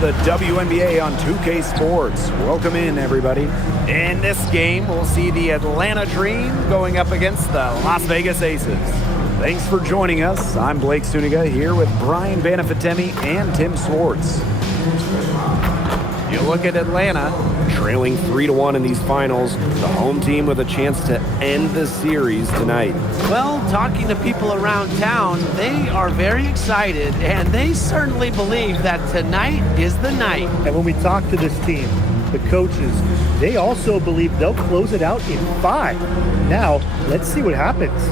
the WNBA on 2K Sports. Welcome in, everybody. In this game, we'll see the Atlanta Dream going up against the Las Vegas Aces. Thanks for joining us. I'm Blake Suniga here with Brian Banafitemi and Tim Swartz. You look at Atlanta, trailing 3-1 in these finals, the home team with a chance to end the series tonight. Well, talking to people around town, they are very excited, and they certainly believe that tonight is the night. And when we talk to this team, the coaches, they also believe they'll close it out in 5. Now, let's see what happens.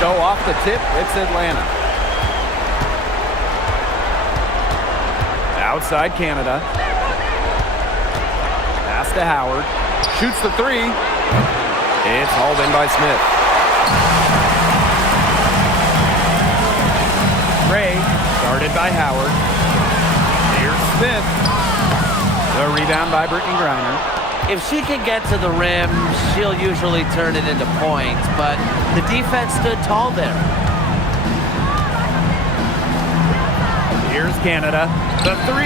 So off the tip, it's Atlanta. Outside Canada. Pass to Howard. Shoots the 3. It's hauled in by Smith. Gray, guarded by Howard. Here's Smith. The rebound by Brittany Griner. If she can get to the rim, she'll usually turn it into points, but the defense stood tall there. Here's Canada, the 3.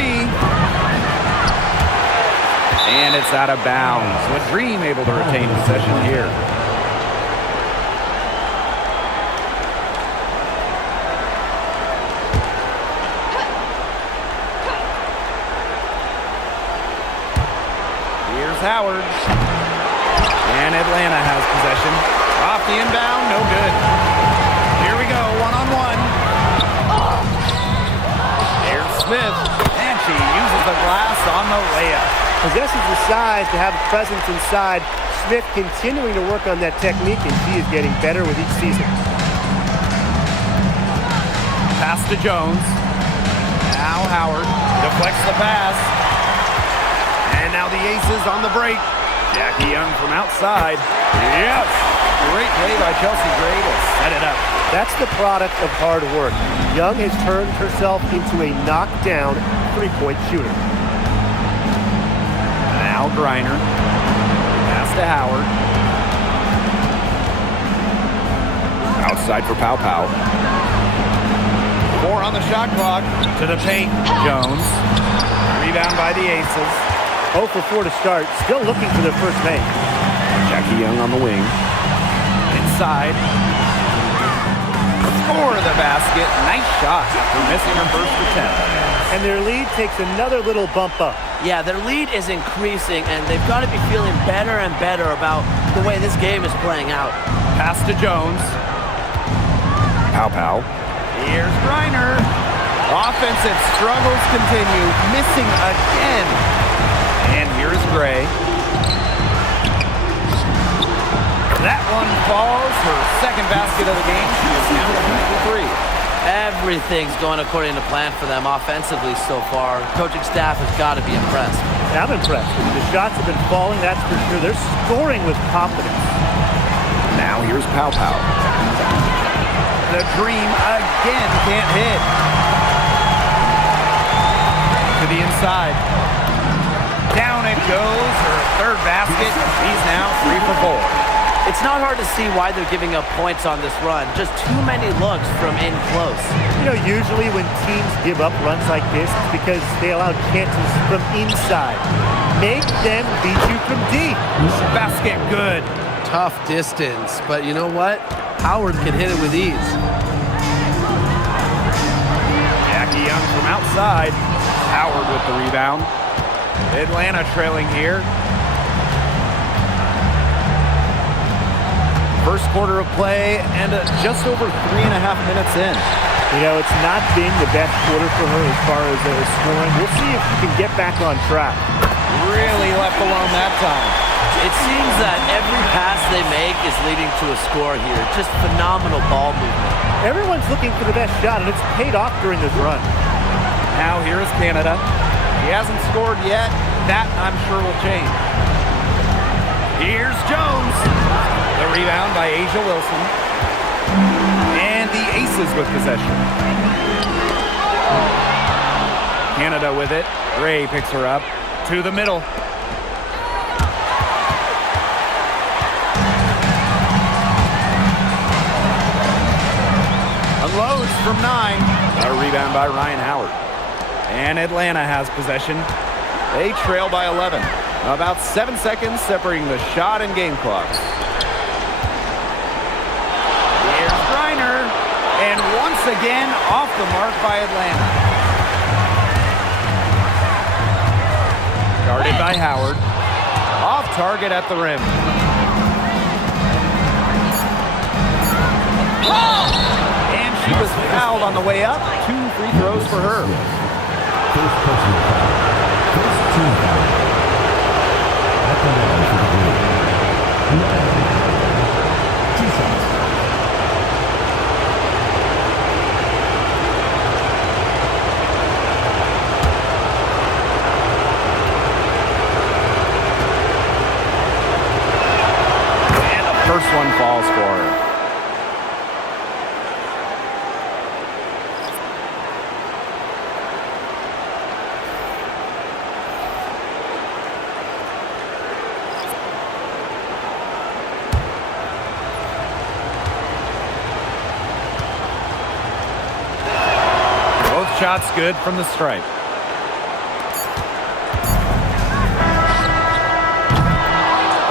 And it's out of bounds. The Dream able to retain possession here. Howard. And Atlanta has possession. Off the inbound, no good. Here we go, one-on-one. There's Smith, and she uses the glass on the layup. Possesses the size to have a presence inside. Smith continuing to work on that technique, and she is getting better with each season. Pass to Jones. Now Howard deflects the pass. And now the Aces on the break. Jackie Young from outside. Yes! Great play by Chelsea Gray to set it up. That's the product of hard work. Young has turned herself into a knockdown three-point shooter. Now Griner. Pass to Howard. Outside for Pow Pow. 4 on the shot clock. To the paint. Jones. Rebound by the Aces. 0 for 4 to start, still looking for their first make. Jackie Young on the wing. Inside. Score the basket. Nice shot after missing her first attempt. And their lead takes another little bump up. Yeah, their lead is increasing, and they've got to be feeling better and better about the way this game is playing out. Pass to Jones. Pow Pow. Here's Griner. Offensive struggles continue. Missing again. And here's Gray. That one falls. Her second basket of the game. She is now 2 for 3. Everything's going according to plan for them offensively so far. Coaching staff has got to be impressed. I'm impressed. The shots have been falling, that's for sure. They're scoring with confidence. Now here's Pow Pow. The Dream again can't hit. To the inside. Down it goes, her third basket. She's now 3 for 4. It's not hard to see why they're giving up points on this run. Just too many looks from in close. You know, usually when teams give up runs like this, it's because they allow chances from inside. Make them beat you from deep. Basket good. Tough distance, but you know what? Howard can hit it with ease. Jackie Young from outside. Howard with the rebound. Atlanta trailing here. First quarter of play and just over 3.5 minutes in. You know, it's not been the best quarter for her as far as scoring. We'll see if she can get back on track. Really left alone that time. It seems that every pass they make is leading to a score here. Just phenomenal ball movement. Everyone's looking for the best shot, and it's paid off during this run. Now here is Canada. He hasn't scored yet. That, I'm sure, will change. Here's Jones. The rebound by Asia Wilson. And the Aces with possession. Canada with it. Gray picks her up to the middle. Unloads from 9. A rebound by Ryan Howard. And Atlanta has possession. They trail by 11. About 7 seconds separating the shot and game clocks. Here's Griner. And once again, off the mark by Atlanta. Guarded by Howard. Off target at the rim. And she was fouled on the way up. 2 free throws for her. First personal foul. First team foul. At the line for the Blue. Two shots. And the first one falls for her. Shots good from the stripe.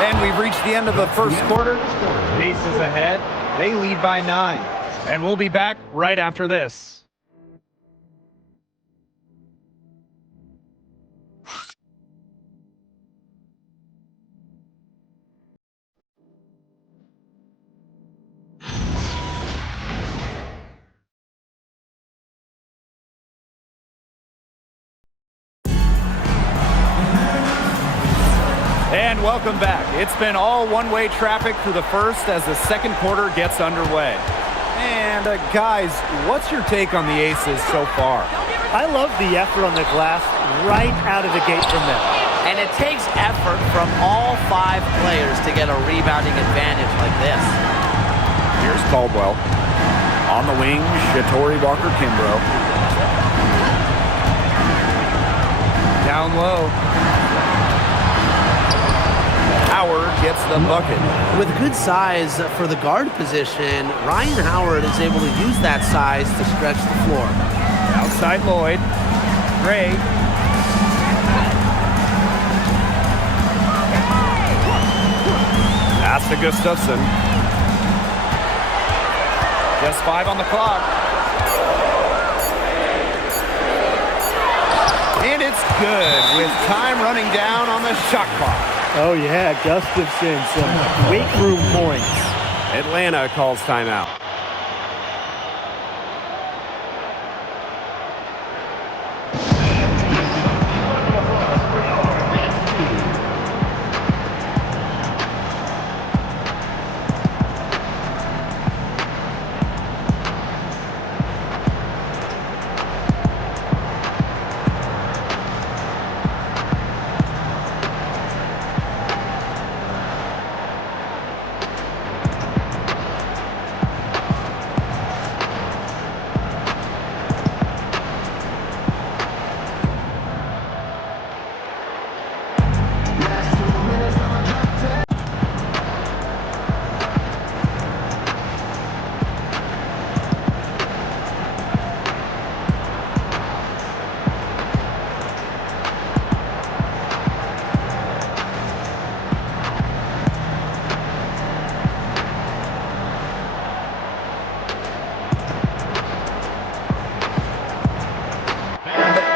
And we've reached the end of the first quarter. Aces ahead. They lead by 9. And we'll be back right after this. And welcome back. It's been all one-way traffic through the first as the second quarter gets underway. And guys, what's your take on the Aces so far? I love the effort on the glass right out of the gate from them. And it takes effort from all 5 players to get a rebounding advantage like this. Here's Caldwell. On the wing, Shatori Walker-Kimbrough. Down low. Howard gets the bucket. With good size for the guard position, Ryan Howard is able to use that size to stretch the floor. Outside Lloyd. Gray. Pass to Gustafson. Just 5 on the clock. And it's good with time running down on the shot clock. Oh, yeah, Gustafson, some weight room points. Atlanta calls timeout.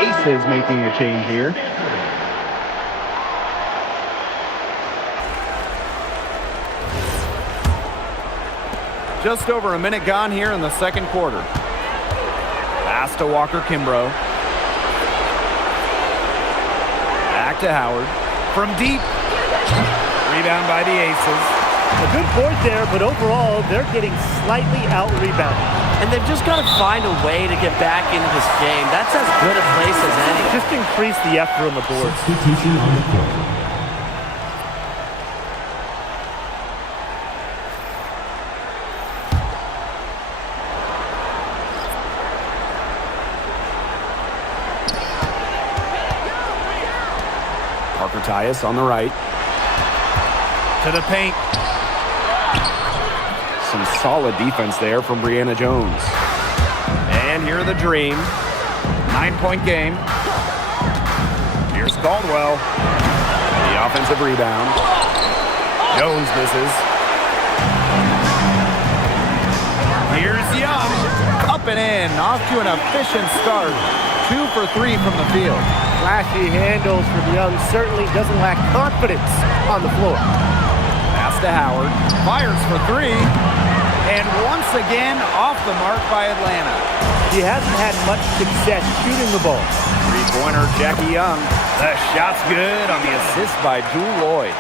Aces making a change here. Just over a minute gone here in the second quarter. Pass to Walker-Kimbrough. Back to Howard. From deep. Rebound by the Aces. A good board there, but overall, they're getting slightly out-rebounded. And they've just got to find a way to get back into this game. That's as good a place as any. Just increase the effort on the board. Substitution on the court. Parker Tyus on the right. To the paint. Some solid defense there from Brianna Jones. And here are the Dream. 9-point game. Here's Caldwell. The offensive rebound. Jones misses. Here's Young. Up and in. Off to an efficient start. 2 for 3 from the field. Flashy handles from Young. Certainly doesn't lack confidence on the floor. Pass to Howard. Fires for 3. And once again, off the mark by Atlanta. He hasn't had much success shooting the ball. Three-pointer, Jackie Young. The shot's good on the assist by Jewel Lloyd.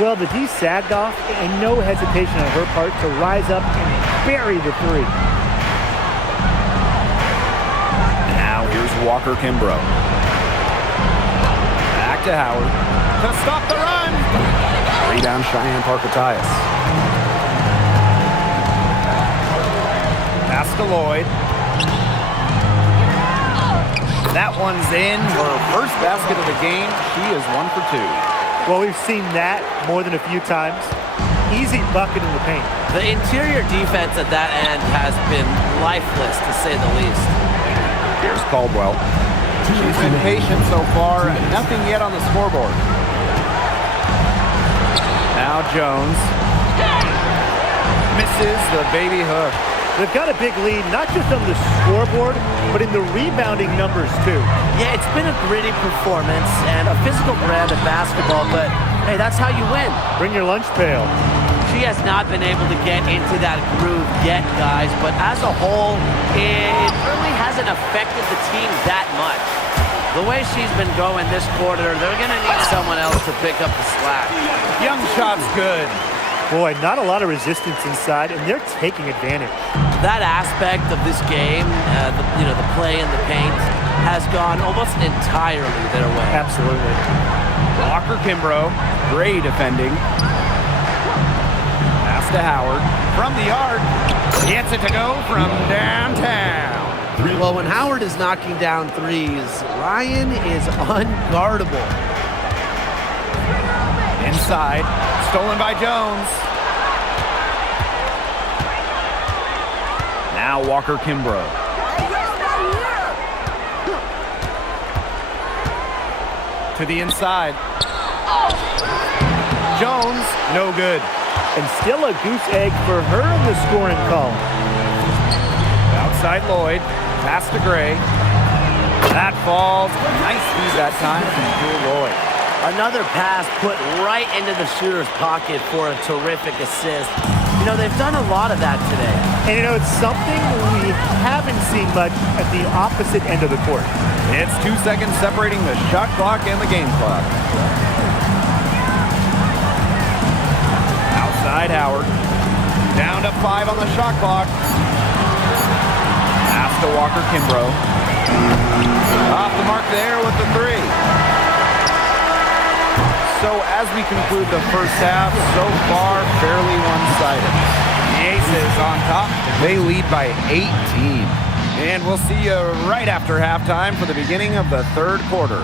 Well, the D sagged off, and no hesitation on her part to rise up and bury the 3. Now here's Walker Kimbrough. Back to Howard. To stop the run. Rebound Cheyenne Parker Tyus. Pass to Lloyd. That one's in. Her first basket of the game. She is 1 for 2. Well, we've seen that more than a few times. Easy bucket in the paint. The interior defense at that end has been lifeless, to say the least. Here's Caldwell. She's been patient so far. Nothing yet on the scoreboard. Now Jones. Misses the baby hook. They've got a big lead, not just on the scoreboard, but in the rebounding numbers, too. Yeah, it's been a gritty performance and a physical brand of basketball, but hey, that's how you win. Bring your lunch pail. She has not been able to get into that groove yet, guys, but as a whole, it really hasn't affected the team that much. The way she's been going this quarter, they're going to need someone else to pick up the slack. Young shot's good. Boy, not a lot of resistance inside, and they're taking advantage. That aspect of this game, the play in the paint, has gone almost entirely their way. Absolutely. Walker Kimbrough, great defending. Pass to Howard from the yard. Gets it to go from downtown. Well, when Howard is knocking down threes, Ryan is unguardable. Inside, stolen by Jones. Now Walker Kimbrough. To the inside. Jones, no good. And still a goose egg for her in the scoring column. Outside Lloyd. Pass to Gray. That falls. Nice feed that time from Jewel Lloyd. Another pass put right into the shooter's pocket for a terrific assist. You know, they've done a lot of that today. And you know, it's something we haven't seen much at the opposite end of the court. It's 2 seconds separating the shot clock and the game clock. Outside Howard. Down to 5 on the shot clock. Pass to Walker Kimbrough. Off the mark there with the 3. So as we conclude the first half, so far fairly one-sided. The Aces on top. They lead by 18. And we'll see you right after halftime for the beginning of the third quarter.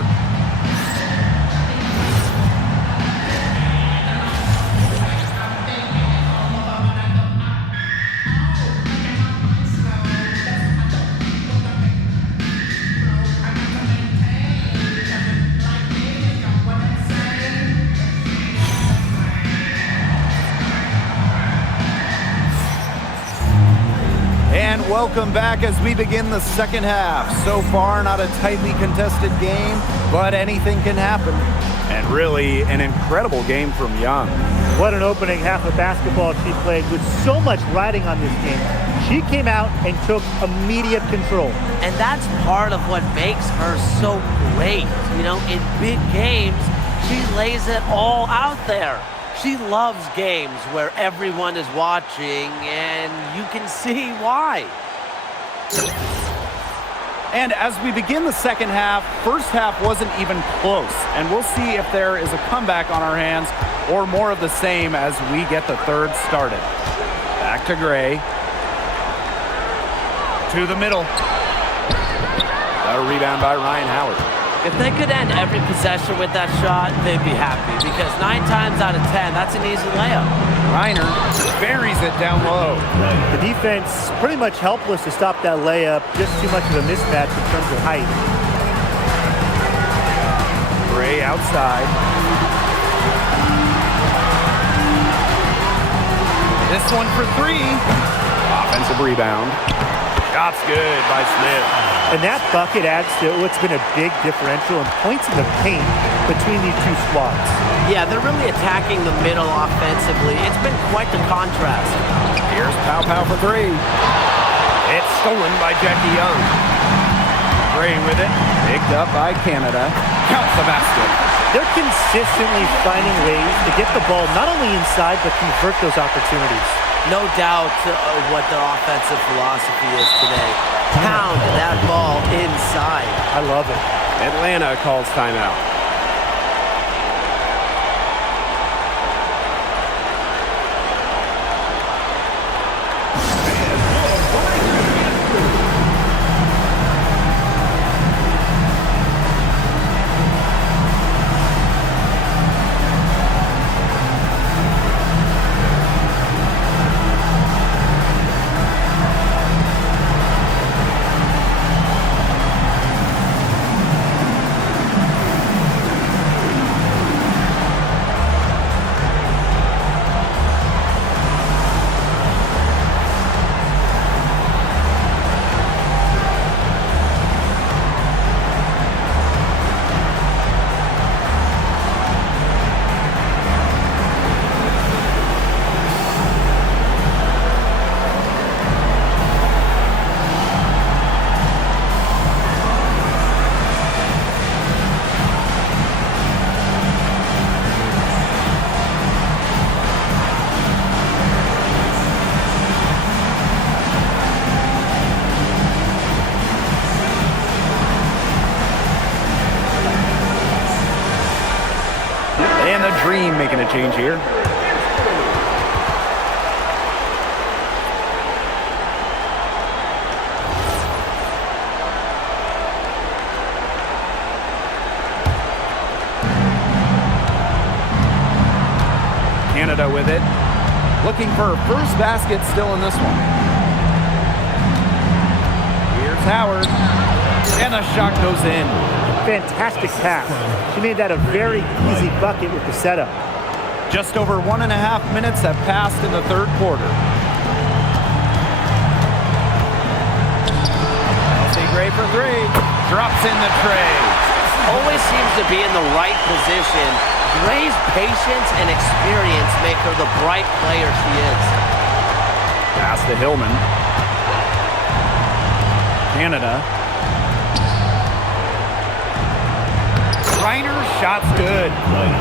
And welcome back as we begin the second half. So far, not a tightly contested game, but anything can happen. And really, an incredible game from Young. What an opening half of basketball she played with so much riding on this game. She came out and took immediate control. And that's part of what makes her so great. You know, in big games, she lays it all out there. She loves games where everyone is watching, and you can see why. And as we begin the second half, first half wasn't even close. And we'll see if there is a comeback on our hands or more of the same as we get the third started. Back to Gray. To the middle. A rebound by Ryan Howard. If they could end every possession with that shot, they'd be happy because 9 times out of 10, that's an easy layup. Reiner buries it down low. The defense pretty much helpless to stop that layup. Just too much of a mismatch in terms of height. Gray outside. This one for 3. Offensive rebound. Shot's good by Smith. And that bucket adds to what's been a big differential in points in the paint between these two squads. Yeah, they're really attacking the middle offensively. It's been quite the contrast. Here's Pow for 3. It's stolen by Jackie Young. Gray with it. Picked up by Canada. Counts the basket. They're consistently finding ways to get the ball not only inside, but convert those opportunities. No doubt what their offensive philosophy is today. Pound that ball inside. I love it. Atlanta calls timeout. And the Dream making a change here. Canada with it. Looking for her first basket still in this one. Here's Howard. And the shot goes in. Fantastic pass. She made that a very easy bucket with the setup. Just over 1.5 minutes have passed in the third quarter. Elsie Gray for 3. Drops in the tray. Always seems to be in the right position. Gray's patience and experience make her the bright player she is. Pass to Hillman. Canada. Reiner, shot's good.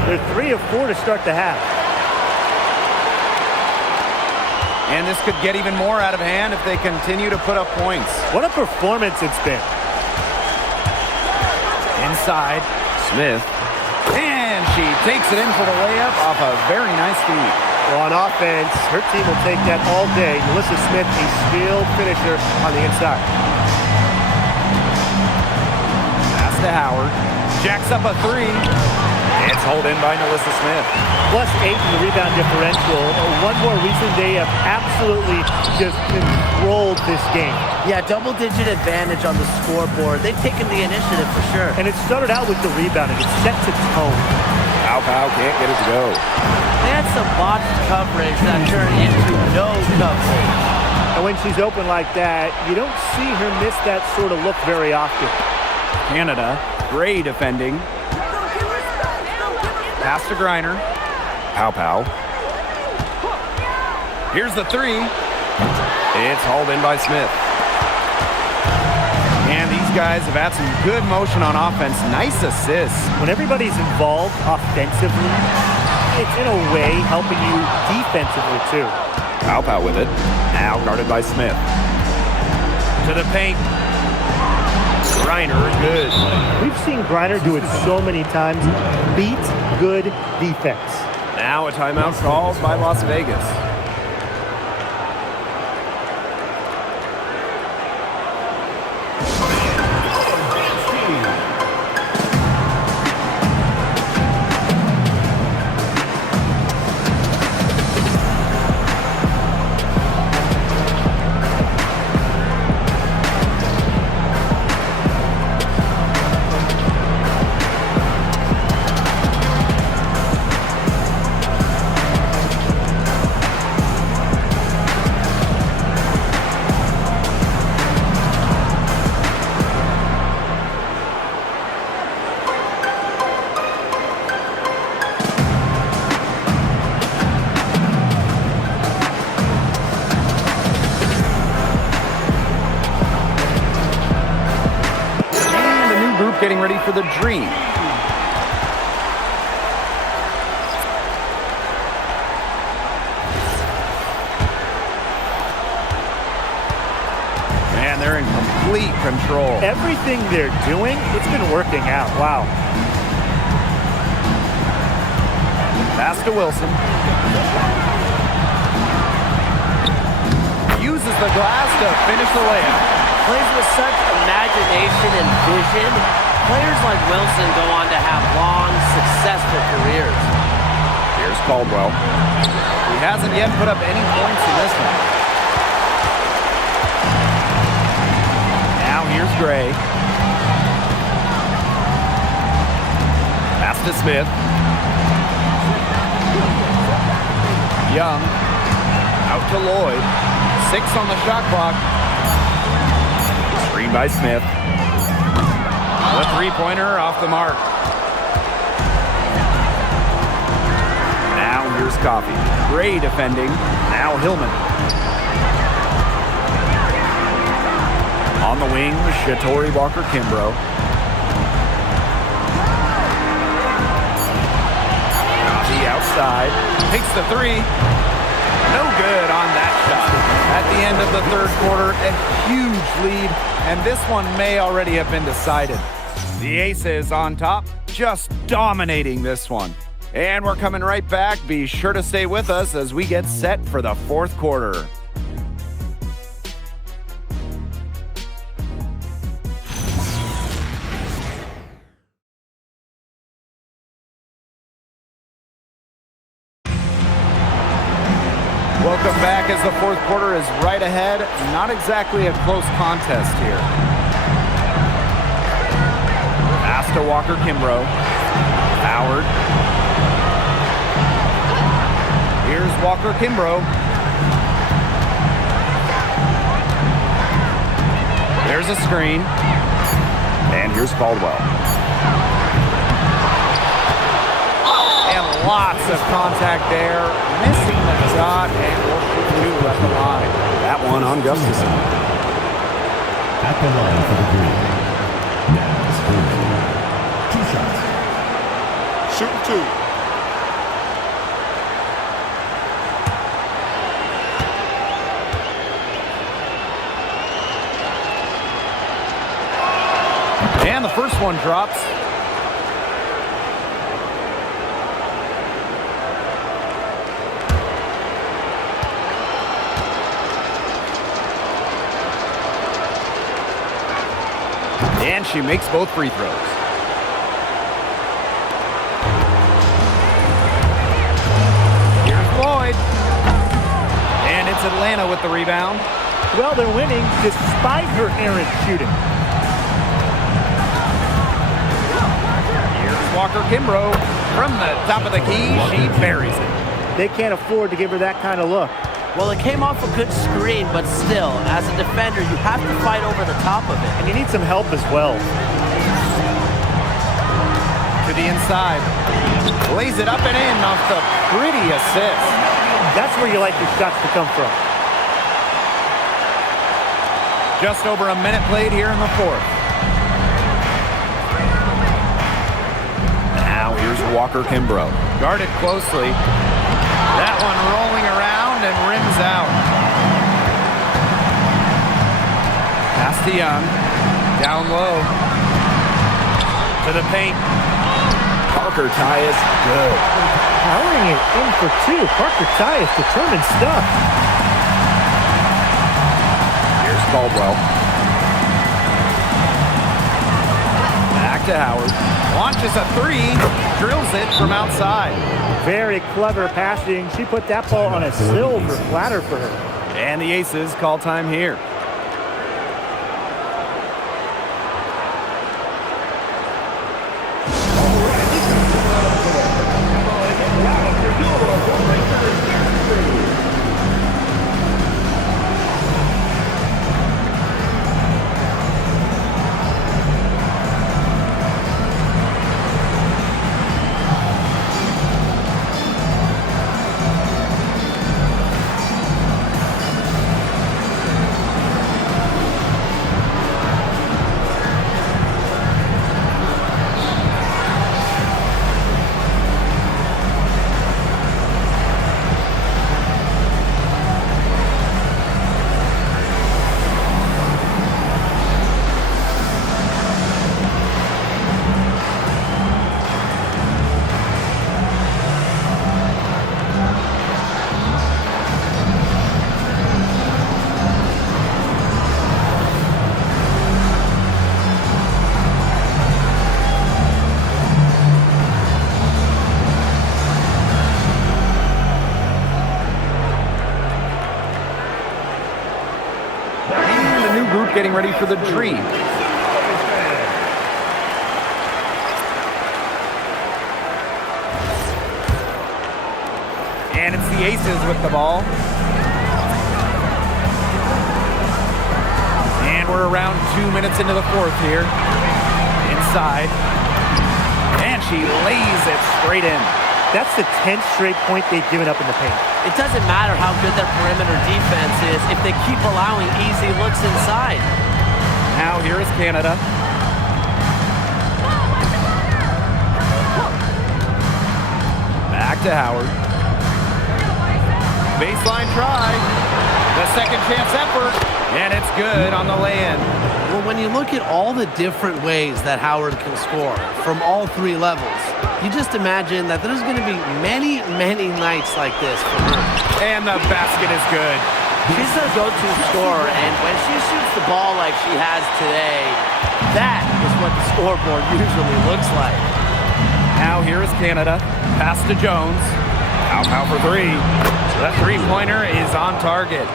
They're 3 of 4 to start the half. And this could get even more out of hand if they continue to put up points. What a performance it's been. Inside, Smith. And she takes it in for the layup off a very nice feed. Well, on offense, her team will take that all day. Melissa Smith, a skilled finisher on the inside. Pass to Howard. Jacks up a 3. It's hauled in by Melissa Smith. +8 in the rebound differential. One more reason they have absolutely just controlled this game. Yeah, double-digit advantage on the scoreboard. They've taken the initiative for sure. And it started out with the rebounding. It sets a tone. Pow can't get it to go. They had some botched coverage that turned into no coverage. And when she's open like that, you don't see her miss that sort of look very often. Canada, Gray defending. Pass to Griner. Pow. Here's the 3. It's hauled in by Smith. And these guys have had some good motion on offense. Nice assists. When everybody's involved offensively, it's in a way helping you defensively too. Pow with it. Now guarded by Smith. To the paint. Griner, good. We've seen Griner do it so many times. Beat good defense. Now a timeout called by Las Vegas. getting ready for the Dream. Man, they're in complete control. Everything they're doing, it's been working out. Wow. Pass to Wilson. Uses the glass to finish the layup. Plays with such imagination and vision. Players like Wilson go on to have long, successful careers. Here's Caldwell. He hasn't yet put up any points in this one. Now here's Gray. Pass to Smith. Young. Out to Lloyd. 6 on the shot clock. Screen by Smith. The three-pointer off the mark. Now here's Coffey. Gray defending. Now Hillman. On the wing, Shatori Walker-Kimbrough. Coffey outside. Takes the three. No good on that shot. At the end of the third quarter, a huge lead, and this one may already have been decided. The Aces on top, just dominating this one. And we're coming right back. Be sure to stay with us as we get set for the fourth quarter. Welcome back as the fourth quarter is right ahead. Not exactly a close contest here. Pass to Walker-Kimbrough. Howard. Here's Walker-Kimbrough. There's a screen. And here's Caldwell. And lots of contact there. Missing the shot, and we'll shoot 2 at the line. That one on Gustafson. At the line for the Green. Now it's Green. 2 shots. Shooting 2. And the first one drops. And she makes both free throws. Here's Lloyd. And it's Atlanta with the rebound. Well, they're winning despite her errant shooting. Here's Walker-Kimbrough. From the top of the key, she buries it. They can't afford to give her that kind of look. Well, it came off a good screen, but still, as a defender, you have to fight over the top of it. And you need some help as well. To the inside. Lays it up and in off the pretty assist. That's where you like your shots to come from. Just over a minute played here in the fourth. Now here's Walker-Kimbrough. Guarded closely. That one rolling around and rims out. Pass to Young. Down low. To the paint. Parker Tyus, good. Powering it in for 2. Parker Tyus, determined stuff. Here's Caldwell. Back to Howard. Launches a 3. Drills it from outside. Very clever passing. She put that ball on a silver platter for her. And the Aces call time here. Howard getting ready for the Dream. And it's the Aces with the ball. And we're around 2 minutes into the fourth here. Inside. And she lays it straight in. That's the 10th straight point they've given up in the paint. It doesn't matter how good their perimeter defense is if they keep allowing easy looks inside. Now here is Canada. Back to Howard. Baseline try. The second chance effort. And it's good on the lay-in. Well, when you look at all the different ways that Howard can score from all three levels, you just imagine that there's going to be many, many nights like this for her. And the basket is good. She's their go-to scorer, and when she shoots the ball like she has today, that is what the scoreboard usually looks like. Now here is Canada. Pass to Jones. Pow for three. That three-pointer is on target.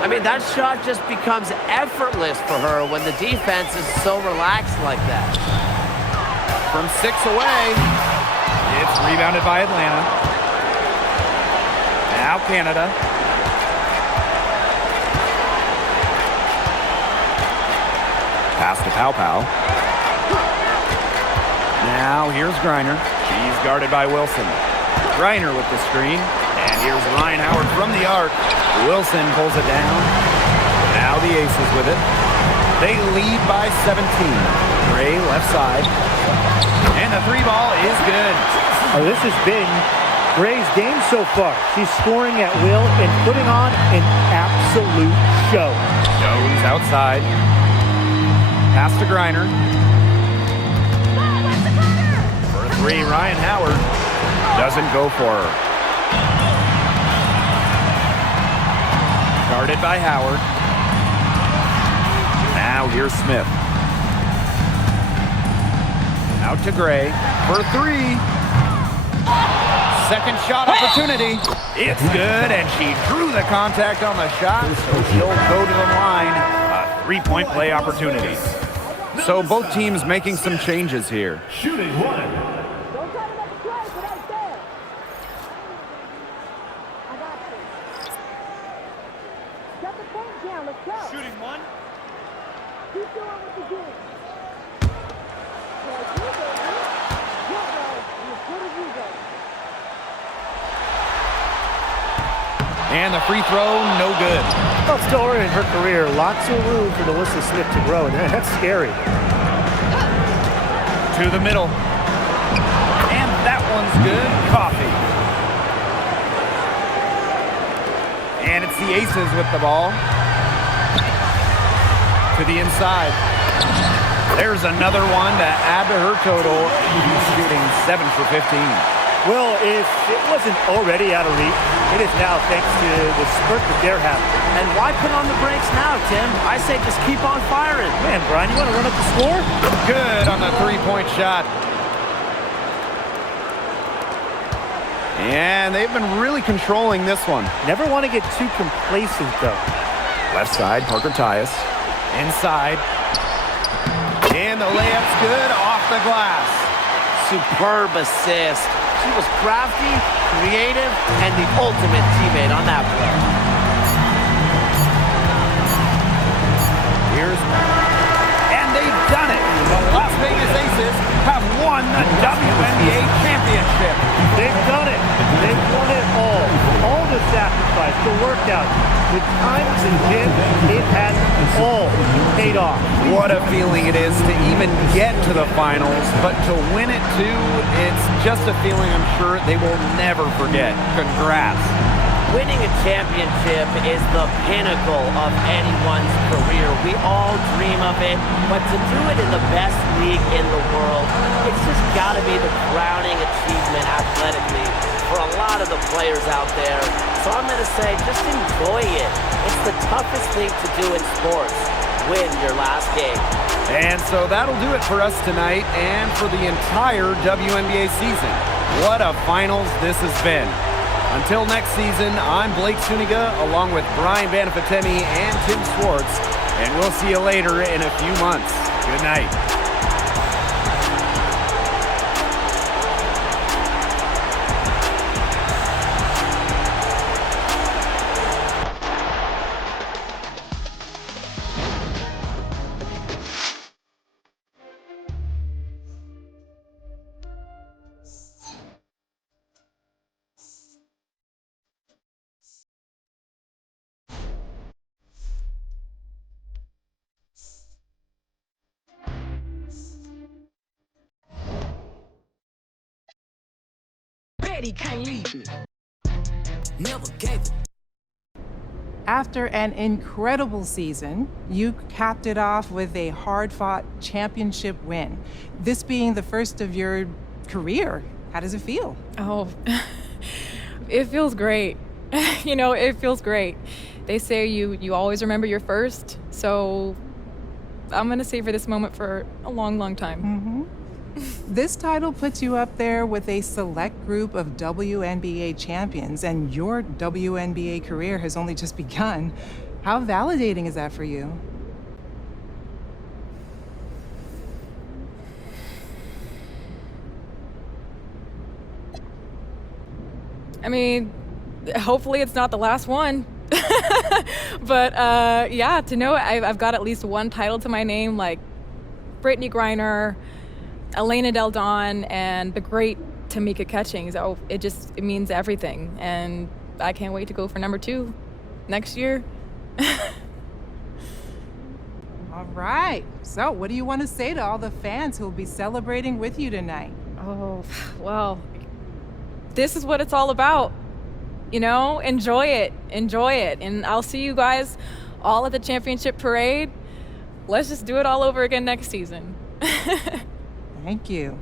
I mean, that shot just becomes effortless for her when the defense is so relaxed like that. From 6 away. It's rebounded by Atlanta. Now Canada. Pass to Pow. Now here's Griner. She's guarded by Wilson. Griner with the screen. And here's Ryan Howard from the arc. Wilson pulls it down. Now the Aces with it. They lead by 17. Gray left side. And the three ball is good. Oh, this has been Gray's game so far. She's scoring at will and putting on an absolute show. Jones outside. Pass to Griner. For three, Ryan Howard doesn't go for her. Guarded by Howard. Now here's Smith. Out to Gray for three. Second shot opportunity. It's good, and she drew the contact on the shot, so she'll go to the line. A three-point play opportunity. So both teams making some changes here. Shooting one. Shooting one. Keep going with the game. And the free throw, no good. Well, still early in her career, lots of room for Melissa Smith to grow, and that's scary. To the middle. And that one's good. Coffee. And it's the Aces with the ball. To the inside. There's another one to add to her total. She's shooting 7 for 15. Well, if it wasn't already out of reach, it is now thanks to the spurt that they're having. And why put on the brakes now, Tim? I say just keep on firing. Man, Brian, you want to run up the score? Good on the three-point shot. And they've been really controlling this one. Never want to get too complacent, though. Left side, Parker Tyus. Inside. And the layup's good off the glass. Superb assist. She was crafty, creative, and the ultimate teammate on that play. And they've done it. The Las Vegas Aces have won the WNBA championship. They've done it. They've won it all. All the sacrifice, the workout, the time in the gym, it has all paid off. What a feeling it is to even get to the finals, but to win it too, it's just a feeling I'm sure they will never forget. Congrats. Winning a championship is the pinnacle of anyone's career. We all dream of it, but to do it in the best league in the world, it's just got to be the crowning achievement athletically for a lot of the players out there. So I'm going to say just enjoy it. It's the toughest thing to do in sports. Win your last game. And so that'll do it for us tonight and for the entire WNBA season. What a finals this has been. Until next season, I'm Blake Suniga along with Brian Banafitemi and Tim Swartz. And we'll see you later in a few months. Good night. After an incredible season, you capped it off with a hard-fought championship win. This being the first of your career, how does it feel? Oh, it feels great. It feels great. They say you always remember your first, so I'm going to savor this moment for a long, long time. Mm-hmm. This title puts you up there with a select group of WNBA champions, and your WNBA career has only just begun. How validating is that for you? I mean, hopefully it's not the last one. But yeah, to know I've got at least one title to my name, like Brittany Griner, Elena Del Don, and the great Tamika Catchings. Oh, it means everything. And I can't wait to go for number 2 next year. All right. So what do you want to say to all the fans who will be celebrating with you tonight? Oh, well, this is what it's all about. Enjoy it. Enjoy it. And I'll see you guys all at the championship parade. Let's just do it all over again next season. Thank you.